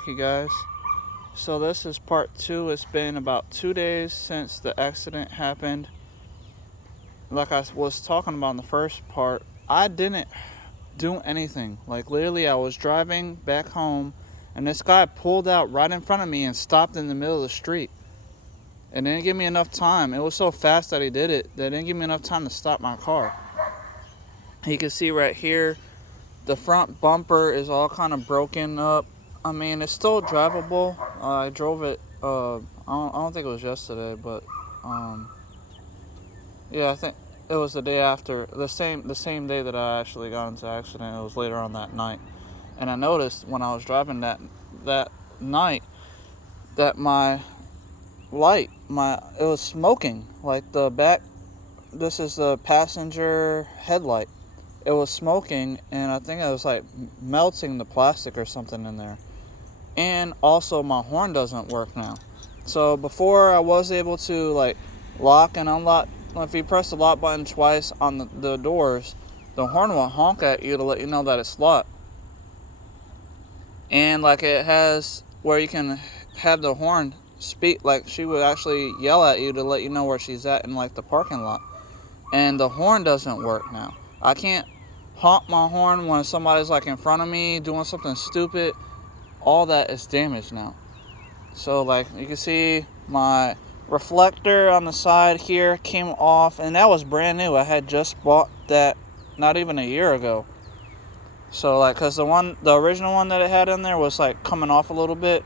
You guys. So this is part two. It's been about 2 days since the accident happened. Like I was talking about in the first part, I didn't do anything. Like literally, I was driving back home, and this guy pulled out right in front of me and stopped in the middle of the street. It didn't give me enough time. It was so fast that he did it that it didn't give me enough time to stop my car. You can see right here, the front bumper is all kind of broken up. I mean, it's still drivable. I drove it. I don't think it was yesterday, but yeah, I think it was the day after, the same day that I actually got into the accident. It was later on that night, and I noticed when I was driving that night that my light, it was smoking. Like the back. This is the passenger headlight. It was smoking, and I think it was like melting the plastic or something in there. And also my horn doesn't work now. So before I was able to like lock and unlock. If you press the lock button twice on the doors, the horn will honk at you to let you know that it's locked. And like it has where you can have the horn speak, like she would actually yell at you to let you know where she's at in like the parking lot. And the horn doesn't work now. I can't honk my horn when somebody's like in front of me doing something stupid. All that is damaged now. So like you can see my reflector on the side here came off, and that was brand new. I had just bought that not even a year ago. So like, cause the original one that it had in there was like coming off a little bit.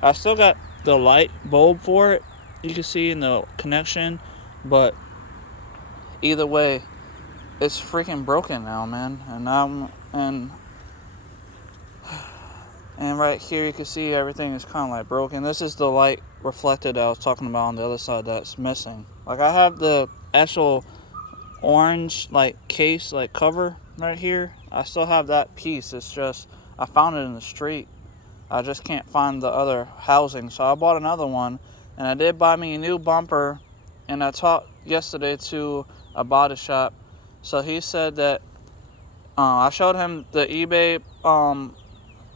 I still got the light bulb for it. You can see in the connection, but either way, it's freaking broken now, man. And right here you can see everything is kind of like broken. This is the light reflected that I was talking about on the other side that's missing. Like I have the actual orange like case like cover right here. I still have that piece. It's just I found it in the street. I just can't find the other housing. So I bought another one, and I did buy me a new bumper. And I talked yesterday to a body shop. So he said that I showed him the eBay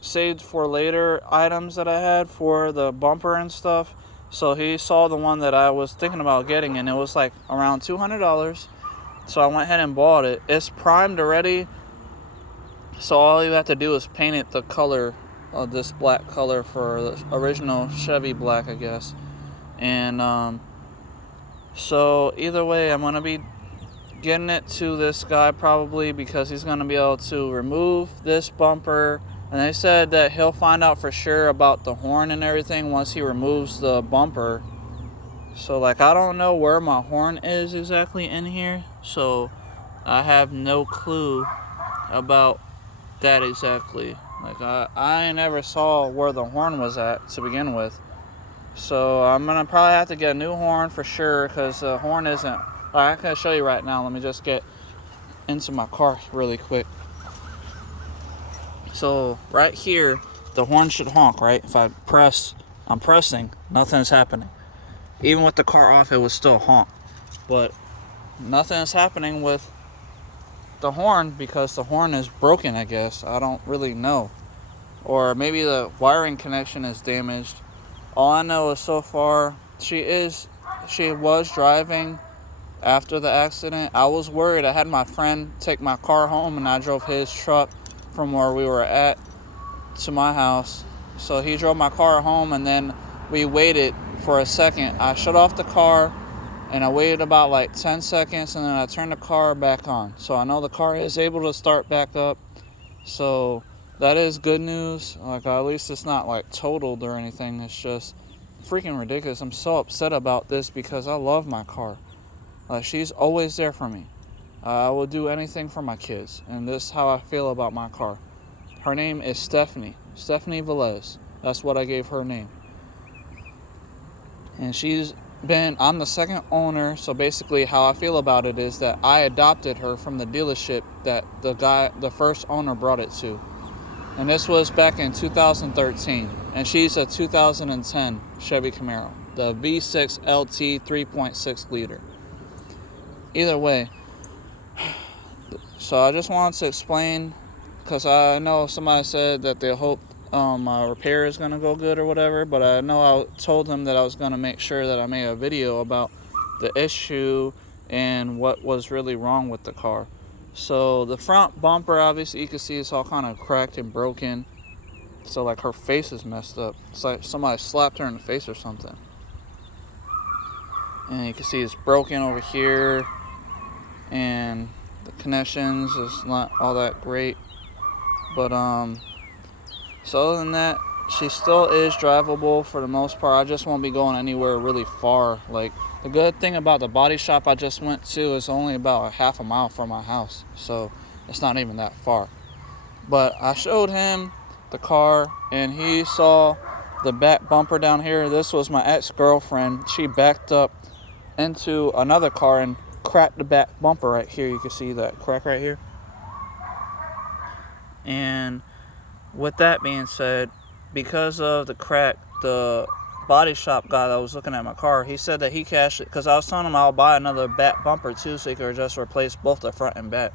saved for later items that I had for the bumper and stuff. So he saw the one that I was thinking about getting, and it was like around $200. So I went ahead and bought it. It's primed already. So all you have to do is paint it the color of this black color for the original Chevy black, I guess. And so either way, I'm gonna be getting it to this guy probably because he's gonna be able to remove this bumper. And they said that he'll find out for sure about the horn and everything once he removes the bumper. So like I don't know where my horn is exactly in here, so I have no clue about that exactly. Like I never saw where the horn was at to begin with. So I'm gonna probably have to get a new horn for sure, because the horn isn't. I can show you right now. Let me just get into my car really quick. So right here, the horn should honk, right? If I'm pressing, nothing's happening. Even with the car off, it would still honk. But nothing's happening with the horn because the horn is broken, I guess. I don't really know. Or maybe the wiring connection is damaged. All I know is so far, she was driving after the accident. I was worried. I had my friend take my car home, and I drove his truck from where we were at to my house. So he drove my car home, and then we waited for a second. I shut off the car, and I waited about like 10 seconds, and then I turned the car back on. So I know the car is able to start back up. So that is good news. Like at least it's not like totaled or anything. It's just freaking ridiculous. I'm so upset about this because I love my car. Like she's always there for me. I will do anything for my kids, and this is how I feel about my car. Her name is Stephanie Velez. That's what I gave her name. And I'm the second owner, so basically how I feel about it is that I adopted her from the dealership that the first owner brought it to. And this was back in 2013, and she's a 2010 Chevy Camaro, the V6 LT 3.6 liter. Either way, so I just wanted to explain, because I know somebody said that they hope my repair is gonna go good or whatever. But I know I told him that I was gonna make sure that I made a video about the issue and what was really wrong with the car. So the front bumper, obviously you can see it's all kind of cracked and broken. So like her face is messed up. It's like somebody slapped her in the face or something. And you can see it's broken over here, and the connections is not all that great. But so other than that, she still is drivable for the most part. I just won't be going anywhere really far. Like, the good thing about the body shop I just went to is only about a half a mile from my house, so it's not even that far. But I showed him the car, and he saw the back bumper down here. This was my ex-girlfriend. She backed up into another car and cracked the back bumper right here. You can see that crack right here. And with that being said, because of the crack, the body shop guy that was looking at my car, he said that he could actually, because I was telling him I'll buy another back bumper too, so he could just replace both the front and back.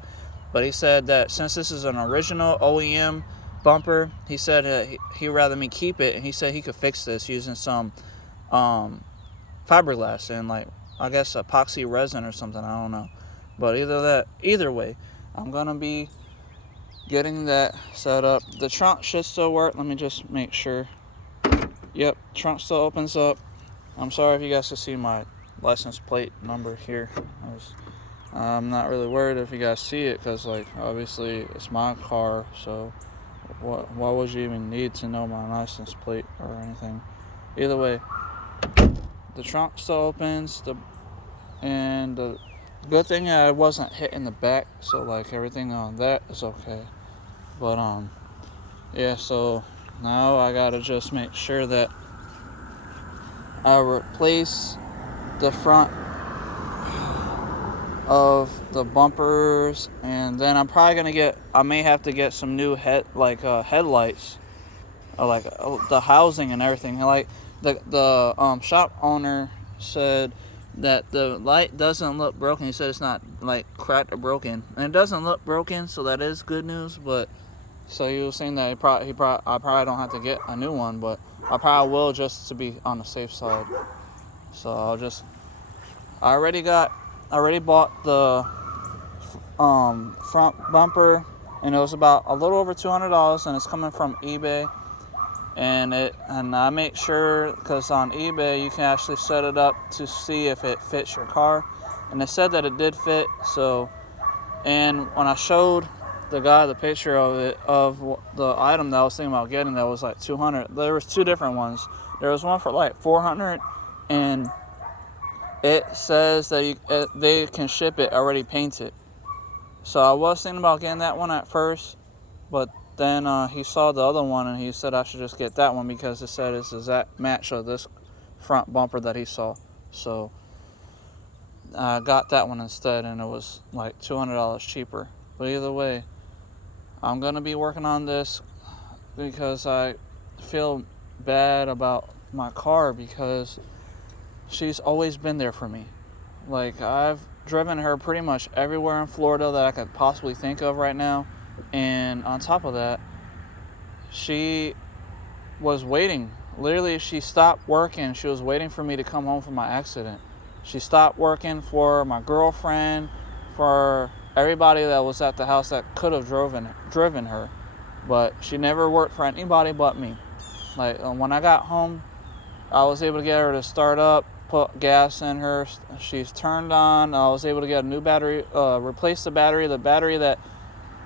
But he said that since this is an original OEM bumper, he said he'd rather me keep it, and he said he could fix this using some fiberglass and, like, I guess epoxy resin or something, I don't know. But either way, I'm gonna be getting that set up. The trunk should still work. Let me just make sure. Yep, trunk still opens up. I'm sorry if you guys can see my license plate number here. I'm not really worried if you guys see it, because, like, obviously it's my car, so why would you even need to know my license plate or anything? Either way, the trunk still opens, and the good thing I wasn't hitting the back, so, like, everything on that is okay. But yeah, so now I gotta just make sure that I replace the front of the bumpers, and then I'm probably gonna I may have to get some new headlights, like the housing and everything. Like the shop owner said that the light doesn't look broken. He said it's not, like, cracked or broken, and it doesn't look broken, so that is good news. But so he was saying that I probably don't have to get a new one, but I probably will, just to be on the safe side. So I already bought the front bumper, and it was about a little over $200, and it's coming from eBay. And I make sure, because on eBay you can actually set it up to see if it fits your car, and it said that it did fit. So, and when I showed the guy the picture of the item that I was thinking about getting, that was like $200. There was two different ones. There was one for like $400, and it says that they can ship it already painted. So I was thinking about getting that one at first, but then he saw the other one, and he said I should just get that one because it said it's the exact match of this front bumper that he saw. So I got that one instead, and it was like $200 cheaper. But either way, I'm going to be working on this because I feel bad about my car, because she's always been there for me. Like, I've driven her pretty much everywhere in Florida that I could possibly think of right now. And on top of that, she was waiting. Literally, she stopped working. She was waiting for me to come home from my accident. She stopped working for my girlfriend, for everybody that was at the house that could have driven her. But she never worked for anybody but me. Like, when I got home, I was able to get her to start up, put gas in her. She's turned on. I was able to get a new battery, replace the battery that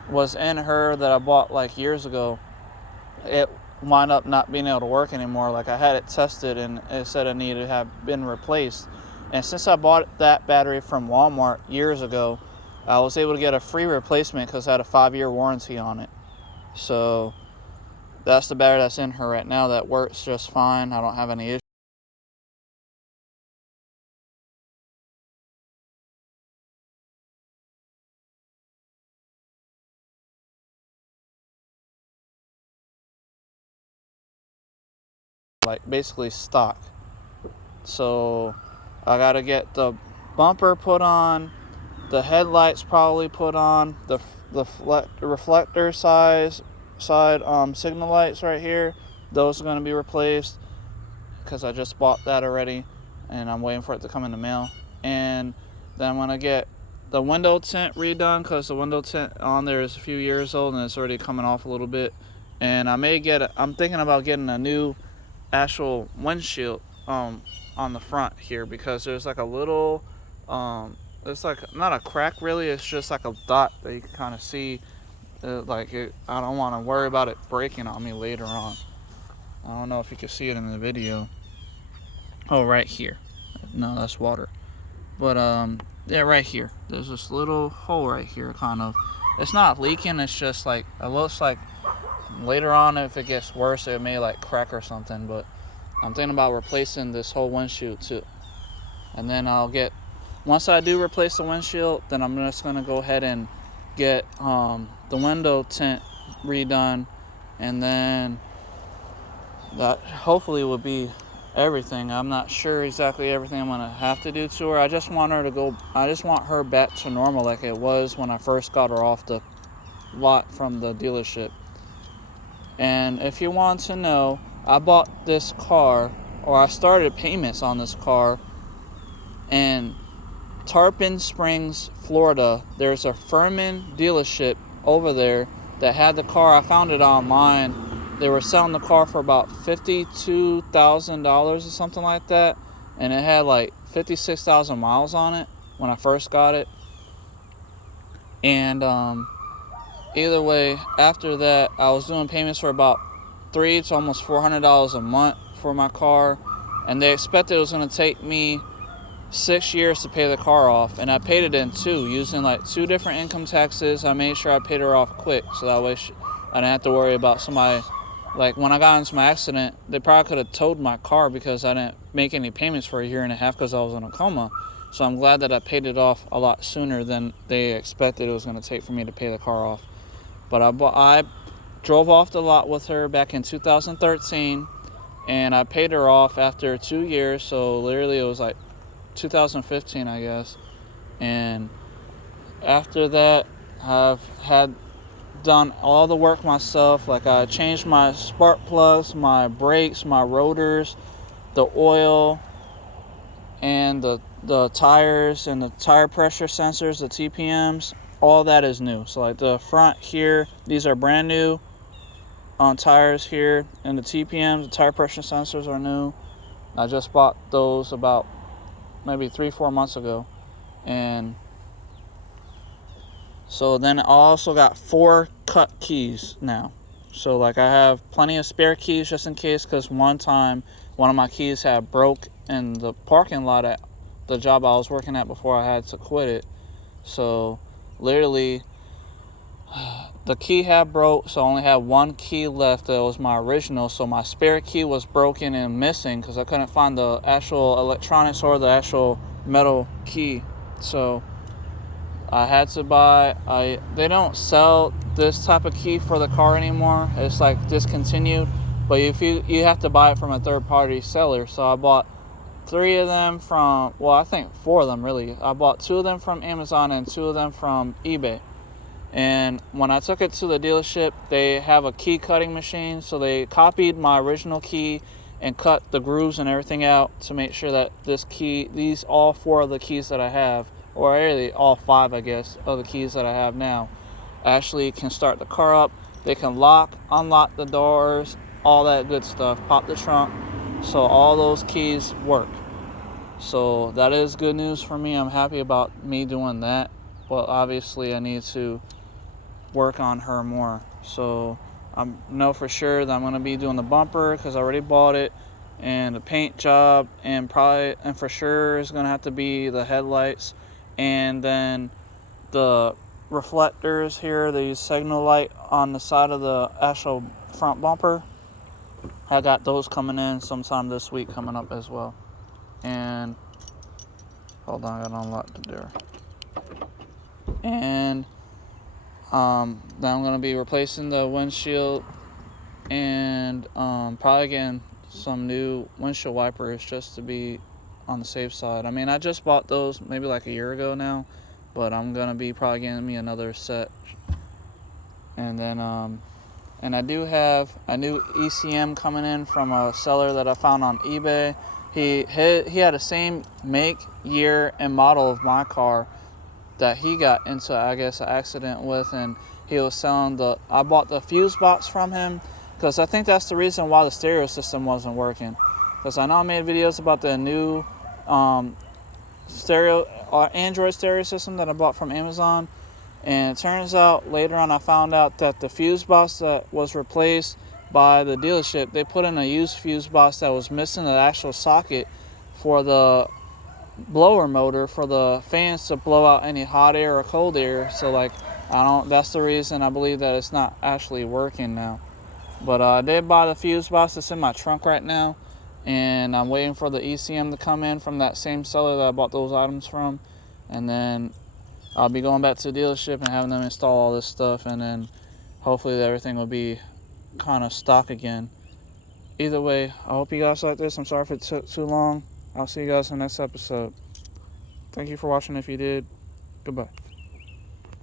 was in her that I bought like years ago. It wound up not being able to work anymore. Like, I had it tested, and it said it needed to have been replaced. And since I bought that battery from Walmart years ago, I was able to get a free replacement because I had a 5-year warranty on it. So that's the battery that's in her right now. That works just fine. I don't have any issues. Like, basically stock. So I gotta get the bumper put on, the headlights probably put on, the reflector side signal lights right here, those are going to be replaced because I just bought that already and I'm waiting for it to come in the mail. And then I'm going to get the window tint redone because the window tint on there is a few years old and it's already coming off a little bit. And I'm thinking about getting a new actual windshield on the front here, because there's like a little it's like not a crack really, it's just like a dot that you can kind of see. I don't want to worry about it breaking on me later on. I don't know if you can see it in the video. Oh, right here. No, that's water. But yeah, right here. There's this little hole right here, kind of. It's not leaking. It's just like, it looks like later on, if it gets worse, it may like crack or something. But I'm thinking about replacing this whole windshield too. And then once I do replace the windshield, then I'm just gonna go ahead and get the window tint redone, and then that hopefully will be everything. I'm not sure exactly everything I'm gonna have to do to her. I just want her back to normal like it was when I first got her off the lot from the dealership. And if you want to know, I bought this car, or I started payments on this car in Tarpon Springs, Florida. There's a Furman dealership over there that had the car. I found it online. They were selling the car for about $52,000 or something like that, and it had like 56,000 miles on it when I first got it. And either way, after that, I was doing payments for about $300 to almost $400 a month for my car, and they expected it was going to take me 6 years to pay the car off, and I paid it in 2, using like 2 different income taxes. I made sure I paid her off quick, so that way I didn't have to worry about somebody. Like when I got into my accident, they probably could have towed my car because I didn't make any payments for a year and a half because I was in a coma. So I'm glad that I paid it off a lot sooner than they expected it was going to take for me to pay the car off. But I drove off the lot with her back in 2013, and I paid her off after 2 years. So literally it was like 2015, I guess. And after that, I've had done all the work myself. Like I changed my spark plugs, my brakes, my rotors, the oil, and the tires and the tire pressure sensors, the TPMs. All that is new. So like the front here, these are brand new on tires here, and the TPMs, the tire pressure sensors, are new. I just bought those about maybe 3-4 months ago. And so then I also got 4 cut keys now. So like I have plenty of spare keys just in case, because one time one of my keys had broke in the parking lot at the job I was working at before I had to quit it. So literally the key had broke, so I only had 1 key left. That was my original. So my spare key was broken and missing because I couldn't find the actual electronics or the actual metal key. So I had to buy, they don't sell this type of key for the car anymore. It's like discontinued. But if you have to buy it from a third party seller. So I bought 3 of them from, well, I think 4 of them really. I bought 2 of them from Amazon and 2 of them from eBay. And when I took it to the dealership, they have a key cutting machine. So they copied my original key and cut the grooves and everything out to make sure that all 4 of the keys that I have, or really all 5, I guess, of the keys that I have now, actually can start the car up. They can unlock the doors, all that good stuff, pop the trunk. So all those keys work. So that is good news for me. I'm happy about me doing that. But obviously I need to work on her more. So I know for sure that I'm going to be doing the bumper because I already bought it, and the paint job, and for sure is going to have to be the headlights, and then the reflectors here, the signal light on the side of the actual front bumper. I got those coming in sometime this week coming up as well. And hold on, I gotta unlock the door. And then I'm gonna be replacing the windshield, and probably getting some new windshield wipers just to be on the safe side. I mean, I just bought those maybe like a year ago now, but I'm gonna be probably getting me another set. And then And I do have a new ECM coming in from a seller that I found on eBay. He had the same make, year, and model of my car that he got into, I guess, an accident with, and he was selling I bought the fuse box from him because I think that's the reason why the stereo system wasn't working. Because I know I made videos about the new Android stereo system that I bought from Amazon, and it turns out later on I found out that the fuse box that was replaced by the dealership, they put in a used fuse box that was missing the actual socket for the blower motor for the fans to blow out any hot air or cold air. So like, that's the reason I believe that it's not actually working now. But I did buy the fuse box. It's in my trunk right now, and I'm waiting for the ECM to come in from that same seller that I bought those items from, and then I'll be going back to the dealership and having them install all this stuff, and then hopefully everything will be kind of stock again. Either way, I hope you guys like this. I'm sorry if it took too long. I'll see you guys in the next episode. Thank you for watching if you did. Goodbye.